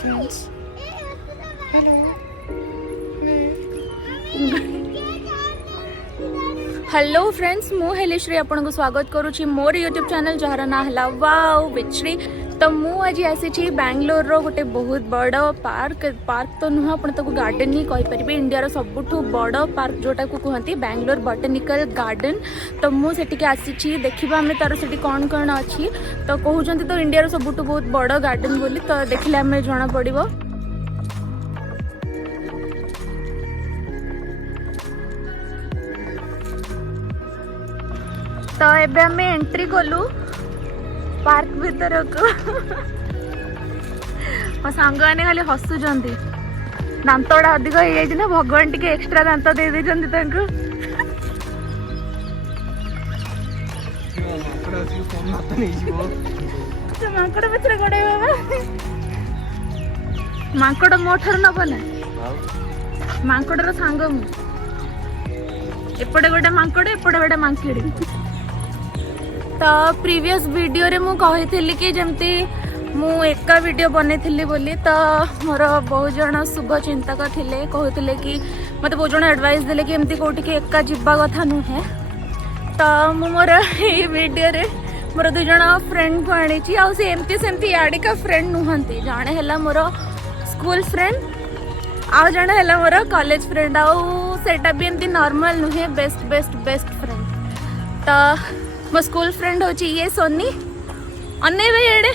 friends. Hello. Hello friends, मु हेलिश्री आपन को स्वागत करुछि मोर यूट्यूब चैनल जहार ना हला वाओ विचश्री। तो मु आज आसी बैंगलोर रो गोटे बहुत बड़ पार्क तो नुह अपन तो गार्डन ही कहि परिबे। इंडिया रो सबुठु बड़ पार्क जोटा को कहंती बैंगलोर बॉटनिकल गार्डन। तो मु सेठी आसी देखिबा हमें तार सेठी कौन कौन अछि। तो कहउचंती तो इंडिया रो सबुठु बहुत बड़ गार्डन बोली, तो देखिले हमें जणा पड़िबो। तो एबे हमें एंट्री कलु पार्क भीतर को। मो सांग मैंने खाली हसुचंती, दांतटा अधिक हो जाए ना, भगवान टिके एक्स्ट्रा दांत दे देछंती तांको। मांकड़ पछरे गड़े बाबा, मांकड़ मो ठार न बोला, मांकड़ सांग मु। एपटे गोटे मांकड़, एपटे गोटे मांकिड़ी। तो प्रीवियस वीडियो रे मु कही कि जमती मु एका वीडियो बने बोली, तो मोर बहुत जन शुभ चिंतक थिले कहते कि मत बहुत जन एडवाइस देले कि एमती कोठी के एका जिबा कथा नुहे। तो मु मोर ए वीडियो रे मोर दु जन फ्रेंड को आनी छि। आ से एमती सेमती याडी का फ्रेंड नुहंती, जणे हैला मोर स्कूल फ्रेंड, आ जणे हैला मोर कॉलेज फ्रेंड। आ सेटा भी एमती नॉर्मल नुहे, बेस्ट बेस्ट बेस्ट फ्रेंड। तो मो स्कूल फ्रेंड होची ये सोनी। अन्ने वे एडे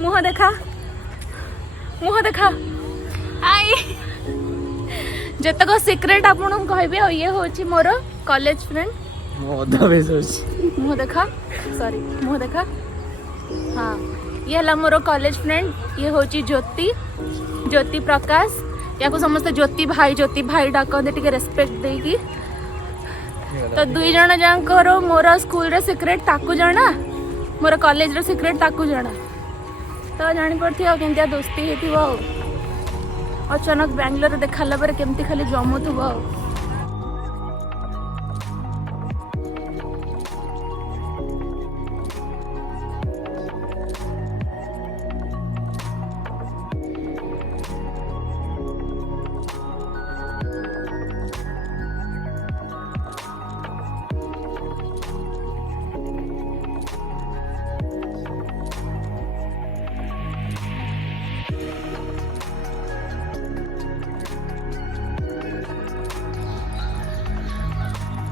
मुह देखा, मुह देखा आई जतक सीक्रेट आपन कहबे। ये होची मोर कॉलेज फ्रेंड। मुह देखा, सॉरी मुह देखा। हाँ, ये हला मोर कॉलेज फ्रेंड। ये होची ज्योति, ज्योति प्रकाश। या को समस्त ज्योति भाई डाकते टिके रेस्पेक्ट देगी। तो दुई जन जाकर मोर स्कूल रे सीक्रेट ताकू जाना, मोर कॉलेज रे सीक्रेट ताकू जाना। तो जानी पड़थि केमतिया दोस्ती हेतिबो। अचानक बैंगलोर देखाला पर केमती खाली जमुथबो।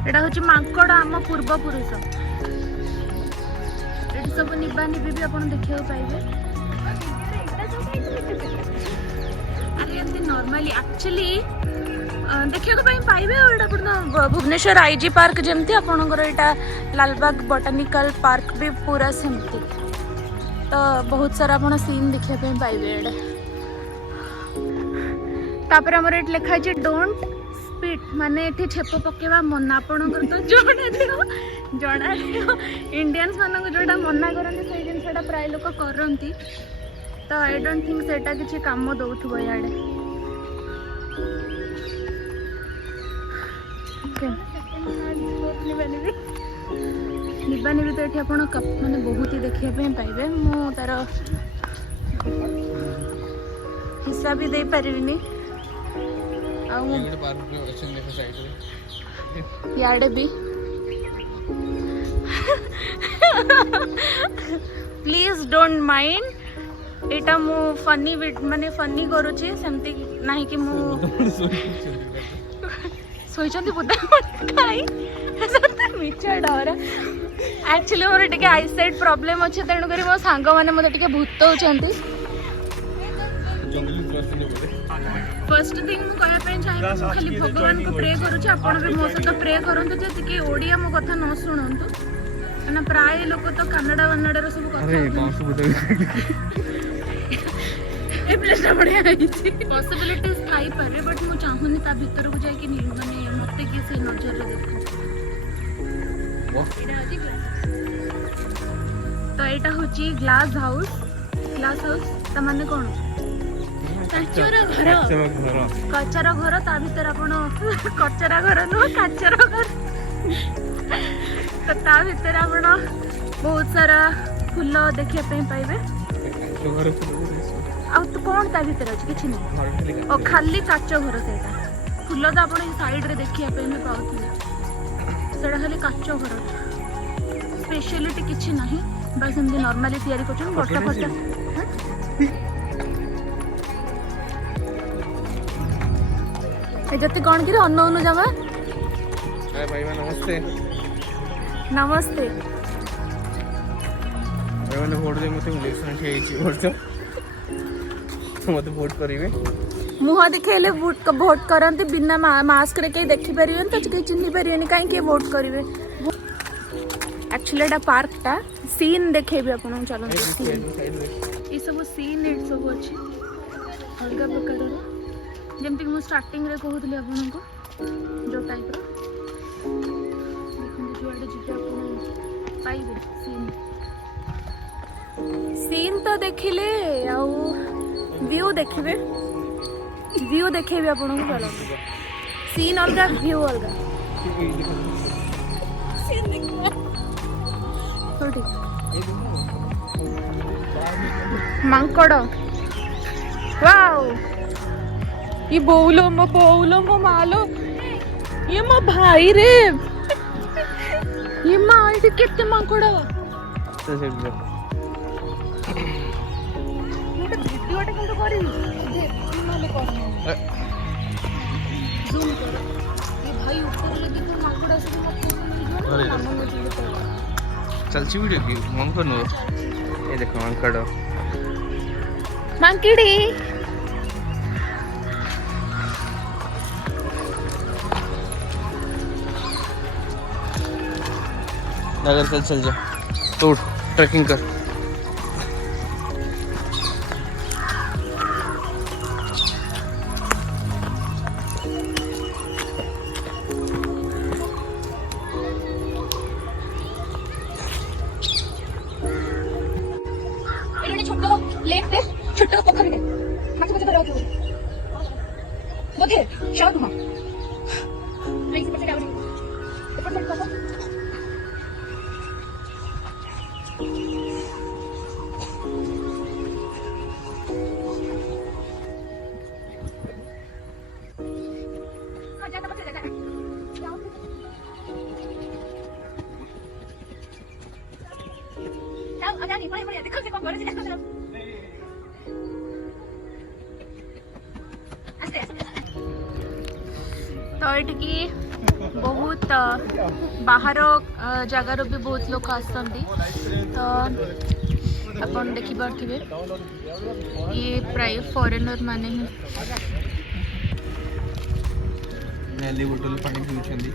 एटा होची मांकड़ आम पूर्वपुरुष। एटी सब निबा निबी भी आपन देखियो पाइबे। अरे एमती नॉर्मली एक्चुअली देखियो को पाइबे। और एटा अपन भुवनेश्वर आईजी पार्क जेमती आपनकर एटा लालबाग बॉटनिकल पार्क भी पूरा सेमती। तो बहुत सारा आपन सीन देखियो पाइबे एडा। तापर हमर एट लिखा छै डोंट स्पीट, माने एठी छेप पकेवा मना। आपनकर तो जणा इंडियंस मानक जोटा मना करନ୍ତି से जिनसटा प्राय लोक करନ୍ତି। तो आई डोंट थिंक सेटा किछि काम दउथबो याडे। निबानी भी तो एठी आपण माने बहुत ही देखिया पे पाइबे। मु तार हिस्सा भी दे परिबिनी। याडे भी प्लीज डोंट माइंड। एटा मु फनी माने फनी करूची, सेमती नाही कि मु सोइचंती बुदा खाई सते मिचा डरा। एक्चुअली मोर टिके आईसाइट प्रॉब्लम अछि, तेनु करी मो सांग माने मते टिके भूत होचंती। फर्स्ट थिंग मु कहया पे चाहिए खाली भगवान को प्रे करूछ। आपण भी मो सहित प्रे करंतु जे कि ओडिया मो कथा न सुनंतु, ना प्राय लोक तो कन्नड़ा वन्नड़ा रो सब कथा। अरे कौन से बुझे ए प्लेस ना बढ़िया है। पॉसिबिलिटीज थाई पारे, बट मु चाहूनी ता भीतर को जाय कि माने मते के से नजर रे देखो। एटा होची ग्लास। तो एटा होची ग्लास हाउस। ग्लास हाउस त माने कोन? काचर घर, काचर घर। ता भीतर आपण कचरा घर नो काचर घर। तो ता भीतर आपण बहुत सारा फूल देखिया पे पाइबे। आ तो कौन ता भीतर अछि किछि नहीं ओ खाली काच घर सेटा फुल तो आपण साइड रे देखिया पे मैं पाउथिले सेटा खाली काच घर स्पेशलिटी किछि नहीं बस हम नॉर्मली तैयारी करछन बर्षा फर्षा ए जति कोन कि अन्न अन्न जमा अरे भाई नमस्ते नमस्ते मैंने वोट दे मते इलेक्शन ठेई वोट तो मते वोट करिवे मुह दिखेले वोट करंती बिना मास्क रे कहीं देखि परियन तो कहीं चिन्ही परियन काहे के वोट करिवे एक्चुअली एटा पार्क टा सीन देखेबी आपन चलन ई सब सीन एट सब अछि अलग प्रकार जमती कि स्टार्टिंग रे कहूली आपन को जो टाइप रो जुआडे जिते आपन पाइबे सीन तो देखिले आउ व्यू देखिबे व्यू देखेबी आपन को चलन सीन अलगा व्यू अलगा सीन देखबे मांकड़ वाओ ये बोलो मो मालो ये मो भाई रे ये मां इधर कितने मांकड़ तो से वीडियो टा किंतु करी दे माले कर जूम कर ये भाई ऊपर लगे तो मांकड़ से मत चल ची वीडियो की मन को नो ये देखो मांकड़ मांकड़ी नगर चल जा तो ट्रैकिंग कर छोटा पोखरी माछ माछ धरा होतो बोधे शायद हां प्लीज पछे डाउन ऊपर पापा आ जाता पछे जाता जाओ आ जानी पड़े देखो से कौन करे देखो जरा तो ये बहुत बाहर जगार भी बहुत लोग आसती तो अपन देखी पारे ये प्राय फॉरेनर माने ही नेली बोतल पानी पीउछंदी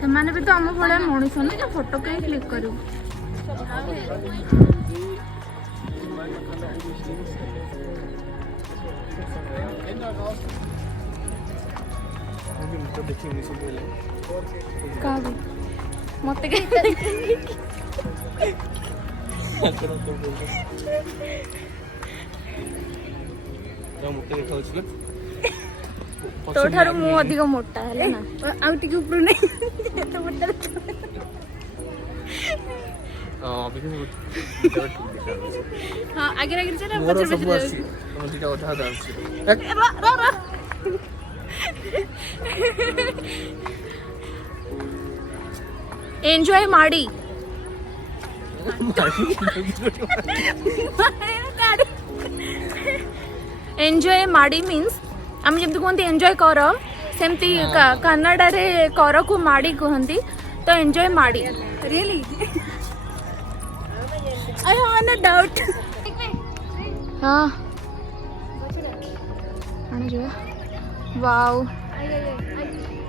ସେମାନେ ବି ତ ଆମ ଭଳିଆ ମଣିଷ ନା ଫଟୋ କାହିଁ କ୍ଲିକ୍ କରିବୁ କାହାକୁ ମତେ तो ठारू मु अधिक मोटा है ना आउ टिके ऊपर नहीं एते मोटा हां आगे आगे चला मोर सब आसी हम दिटा उठा दांसी एंजॉय माड़ी एंजॉय माड़ी मीन्स आम जब कहते एंजॉय कर सेमती कन्नड़ा रे कर को माड़ी कहती तो एंजॉय माड़ी really I have a doubt. हाँ आने जो वाव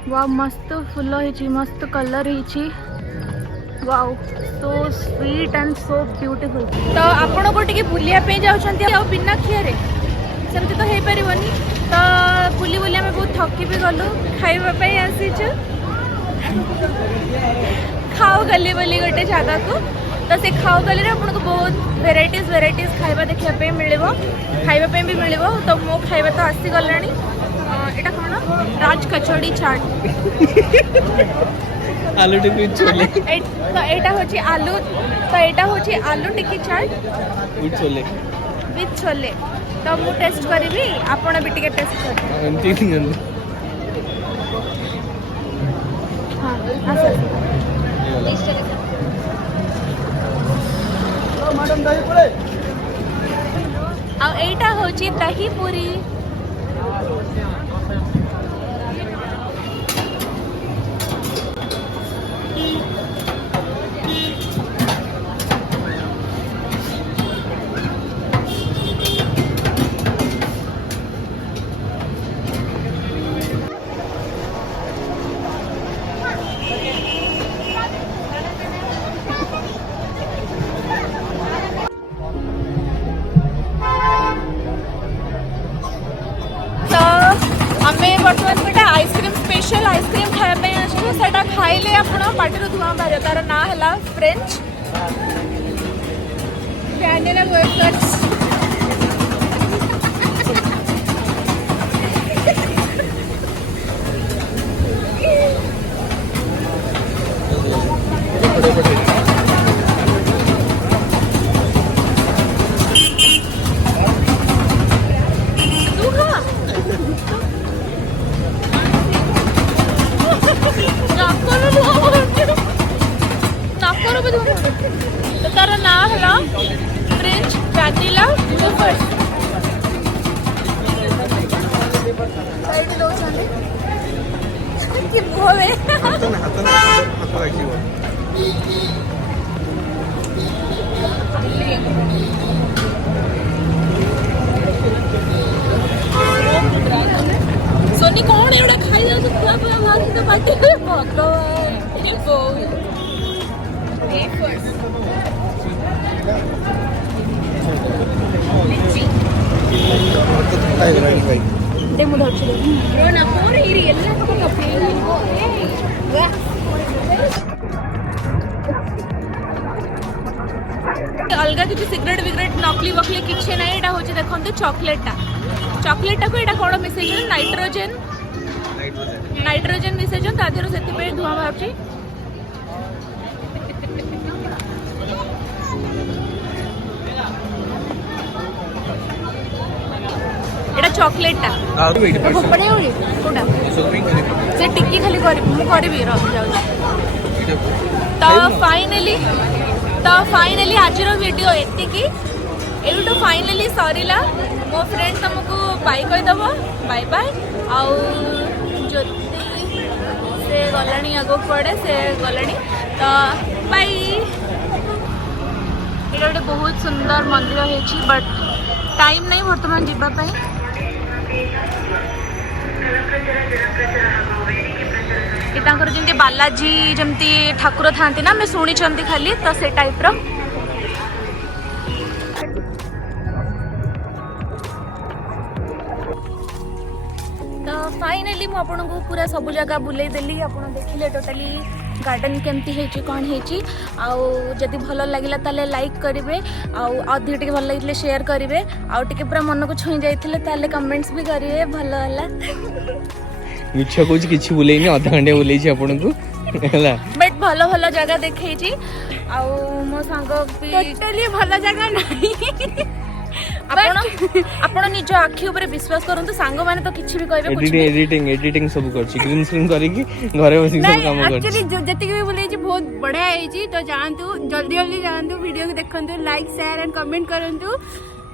वाव मस्त फुल होइची मस्त कलर होइची wow so sweet and so beautiful तो आपण को टिके बुलिया पे जाउछंती आ बिना खियारे सेमती तो हे परिवनी तो बुली बुली आम बहुत थकी भी गलु खाइबा पे आसीछु खाओ गली बोली गोटे जगह को तो से खाओ गली रे आपन को बहुत वेराइटीज खाइबा देखिया पे मिलबो खाइबा पे भी मिलबो तो मो खाइबा तो आसी गलानी एटा कोन राज कचौड़ी चाट आलू टिक्की छोले तो एटा होची आलू तो एटा होची आलू टिक्की चाट विथ छोले तो मु टेस्ट करबी आपण भी टिके टेस्ट कर एमती नहीं हां आसो मैडम दही पड़े आ एटा होची दही पूरी बर्तमान गोटे आइसक्रीम स्पेशल आइसक्रीम खायापे आसू सेटा खाइले आपण पाटिर धुआं बाहर तार ना है फ्रेंच वैनिला वेफर्स तो तार ना है फ्रेंच वैनिला वेफर्स साइड दो चले कि बोले सोनी कौन एवढा खाई जा सकता है भागी तो पार्टी में भगवान ये बहुत दे मुझे रोना पोर इरी ಎಲ್ಲ ತಗೊಂಡು अलग किसी सिगरेट विगरेट नकली वकली किसी ना यहाँ हूँ देखते चॉकलेटा को यहाँ कौन मिसेज नाइट्रोजेन मिसेज तादेह से धुआं बाहर एटा चॉकलेटा फोपड़े होली कोटा से टिक्की खाली करबी तो फाइनली आज वीडियो एतिकी एटू फाइनली सरीला मो फ्रेंड तुमको बाय कहीदेव बाय बाय आउ ज्योति से गलानी आग पड़े से गलानी तो बाय ये गोटे बहुत सुंदर मंदिर है बट टाइम नहीं बर्तमान जीवाई जमी बालाजी जमती ठाकुर था ना मैं शुणी खाली तो से टाइप रो तो फाइनली मुझे आपन को पूरा सब जगह बुले देली आपन देखिले टोटली गार्डन केमती है कौन है जदि भल लगे ताले लाइक करेंगे अधिक टे भल लगे शेयर करेंगे आउे पूरा मन को छुई जाते कमेंट्स भी करेंगे भल मिछ कौच किछि बुलेनी आधा घंटे बुलेछि आपन को हला बट भल भल जगह देखैछि आ मो संग टोटली भल जगह नहीं आपण निज आखि ऊपर विश्वास करंतु सांग माने तो किछि भी कहबे कुछ एडिटिंग सब करछि ग्रीन स्क्रीन करी कि घरे बसी सब काम करछि एक्चुअली जति भी बोले बहुत बढ़िया है जी तो जानतु जल्दी जल्दी जानतु वीडियो को देखंतु लाइक शेयर एंड कमेंट करंतु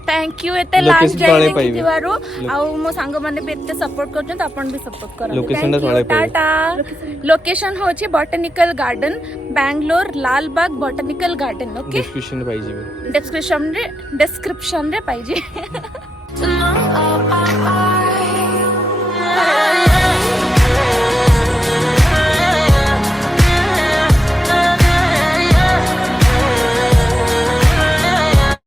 थैंक यू एते Location लास्ट जाय तळे देखि पाइबे। थिवारो आ मो सांग माने भी एते सपोर्ट करछन आपण भी सपोर्ट करन Location टा तळे पाइबे। टाटा लोकेशन होची botanical garden Bangalore Lalbagh botanical garden okay description पाहिजे डिस्क्रिप्शन रे पाहिजे